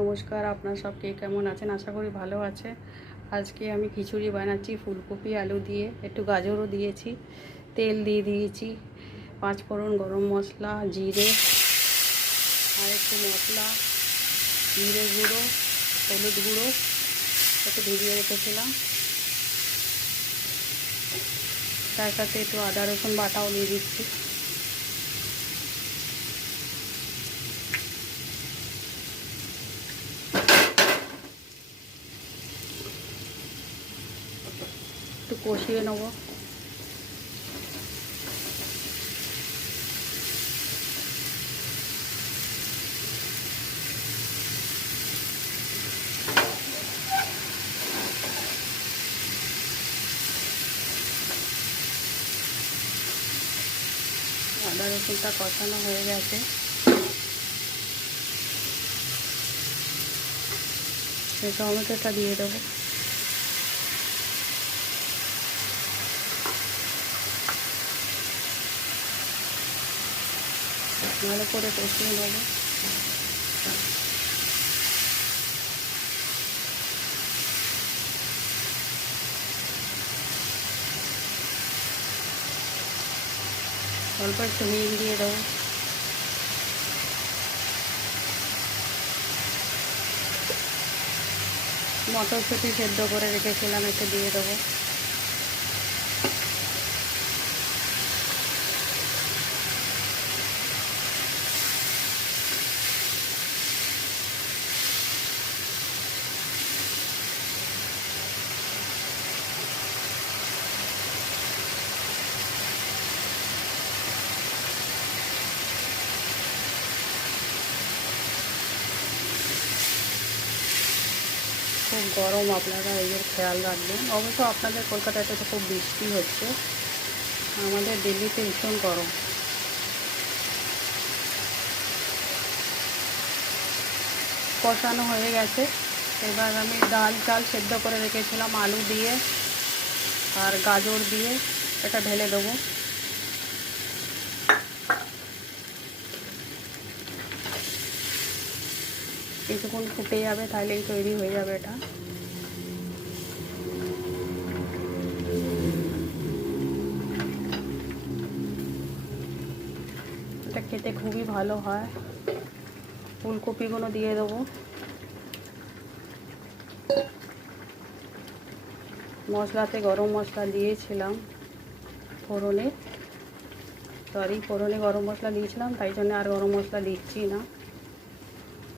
নমস্কার, আপনারা সব কে কেমন আছেন? আশা করি ভালো আছে। আজকে আমি খিচুড়ি বানাচ্ছি ফুলকপি আলু দিয়ে, একটু গাজরও দিয়েছি, তেল দিয়ে দিয়েছি, 5 ফোড়ন, গরম মশলা, জিরে আর একটু মশলা, জিরে গুঁড়ো, হলুদ গুঁড়ো একটু ভিজিয়ে রেখেছিলাম। তার সাথে একটু আদা রসুন বাটাও দিয়ে দিচ্ছি। একটু কষিয়ে নেবো। আদা রসুনটা কষানো হয়ে গেছে। টমেটোটা দিয়ে দেবো। ভালো করে কষিয়ে নেবো। অল্প একটু নুন দিয়ে দেবো। মটরশুঁটি সেদ্ধ করে রেখেছিলাম, একটু দিয়ে দেবো। খুব গরম, আপনারা এর খেয়াল রাখবেন। অবশ্য আপনাদের কলকাতাতে তো খুব বৃষ্টি হচ্ছে, আমাদের দিল্লিতে ভীষণ গরম। কষানো হয়ে গেছে। এবার আমি ডাল চাল সেদ্ধ করে রেখেছিলাম আলু দিয়ে আর গাজর দিয়ে, এটা ঢেলে দেবো। কিছুক্ষণ ফুটে যাবে, তাহলেই তৈরি হয়ে যাবে এটা। এটা খেতে খুবই ভালো হয়। ফুলকপিগুলো দিয়ে দেবো। মশলাতে গরম মশলা দিয়েছিলাম, ফোড়নে গরম মশলা দিয়েছিলাম, তাই জন্য আর গরম মশলা দিচ্ছি না।